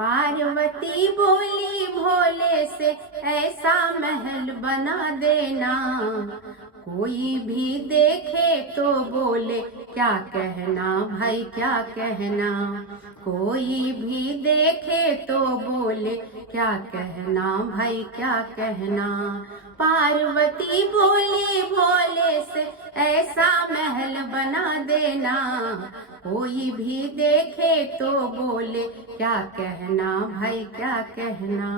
पार्वती बोली भोले से ऐसा महल बना देना, कोई भी देखे तो बोले क्या कहना भाई क्या कहना, कोई भी देखे तो बोले क्या कहना भाई क्या कहना। पार्वती बोली भोले से ऐसा महल बना देना, कोई भी देखे तो बोले क्या कहना भाई क्या कहना।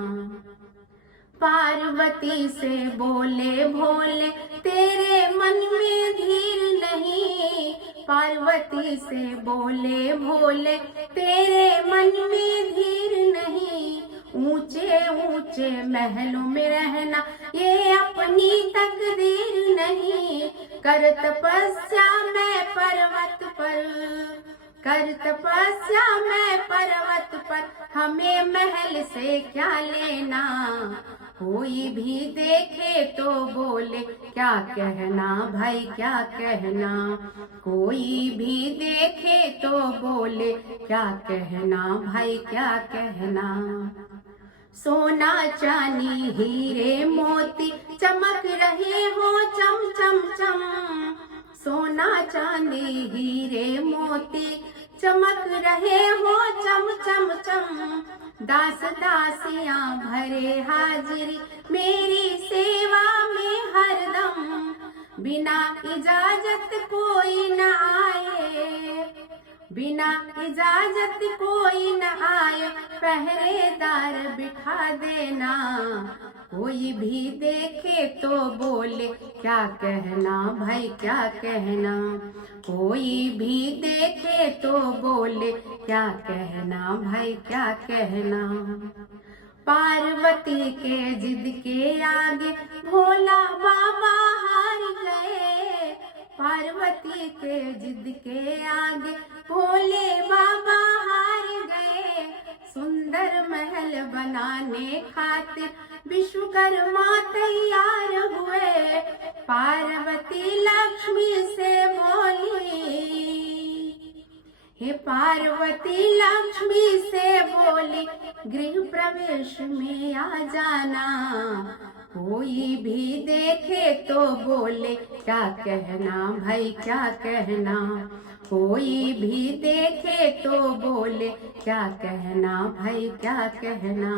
पार्वती से बोले भोले तेरे मन में धीर नहीं, पार्वती से बोले भोले तेरे मन में धीर नहीं, ऊंचे ऊंचे महलों में रहना ये अपनी तकदीर नहीं। कर तपस्या मैं पर्वत पर, कर तपस्या मैं पर्वत पर, हमें महल से क्या लेना, कोई भी देखे तो बोले क्या कहना भाई क्या कहना, कोई भी देखे तो बोले क्या कहना भाई क्या कहना। सोना चांदी हीरे मोती चमक रहे हो चम चम चम, सोना चांदी हीरे मोती चमक रहे हो चम चम चम, दास दासियां भरे हाजिरी मेरी सेवा में हरदम, बिना इजाजत कोई न आए, बिना इजाजत कोई न आए, पहरेदार बिठा देना, कोई भी देखे तो बोले क्या कहना भाई क्या कहना, कोई भी देखे तो बोले क्या कहना भाई क्या कहना। पार्वती के जिद के आगे भोला बाबा हार गए, पार्वती के जिद के आगे भोले बाबा हार गए, सुंदर महल बनाने खातिर विश्वकर्मा तैयार हुए। पार्वती लक्ष्मी से बोली, हे पार्वती लक्ष्मी से बोली गृह प्रवेश में आ जाना, कोई भी देखे तो बोले क्या कहना भाई क्या कहना, कोई भी देखे तो बोले क्या कहना भाई क्या कहना।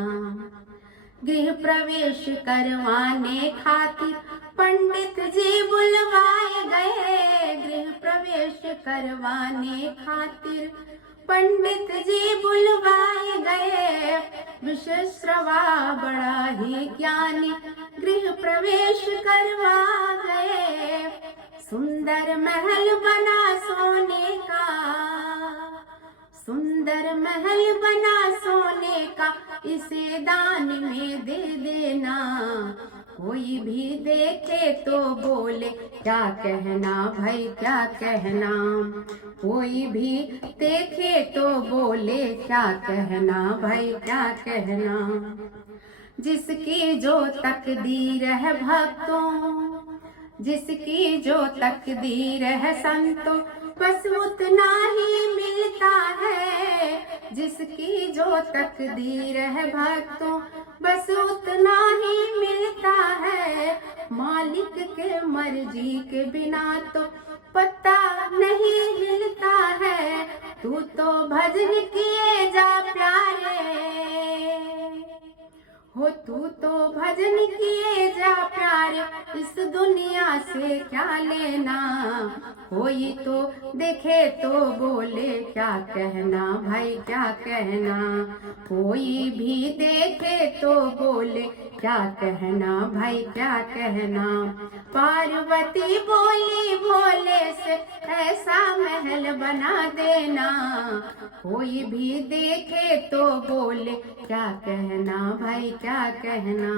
गृह प्रवेश करवाने खातिर पंडित जी बुलवाए गए, गृह प्रवेश करवाने खातिर पंडित जी बुलवाए गए, विश्रवा बड़ा ही ज्ञानी गृह प्रवेश करवा गए, सुंदर महल बना सोने का, सुंदर महल बना सोने का, इसे दान में दे देना, कोई भी देखे तो बोले क्या कहना भाई क्या कहना, कोई भी देखे तो बोले क्या कहना भाई क्या कहना। जिसकी जो तकदीर है भक्तों, जिसकी जो तकदीर है संतों, बस उतना ही मिलता है, जिसकी जो तकदीर है भक्तों, बस उतना ही मिलता है, मालिक के मर्जी के बिना तो पत्ता नहीं हिलता है, तू तो भजन किए जा प्यारे हो, तू तो भजन किए जा प्यारे, इस दुनिया से क्या लेना, कोई तो देखे तो बोले क्या कहना भाई क्या कहना, कोई भी देखे तो बोले क्या कहना भाई क्या कहना। पार्वती बोली भोले से ऐसा महल बना देना, कोई भी देखे तो बोले क्या कहना भाई क्या कहना,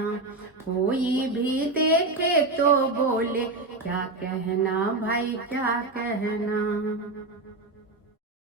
कोई भी देखे तो बोले क्या कहना भाई क्या कहना।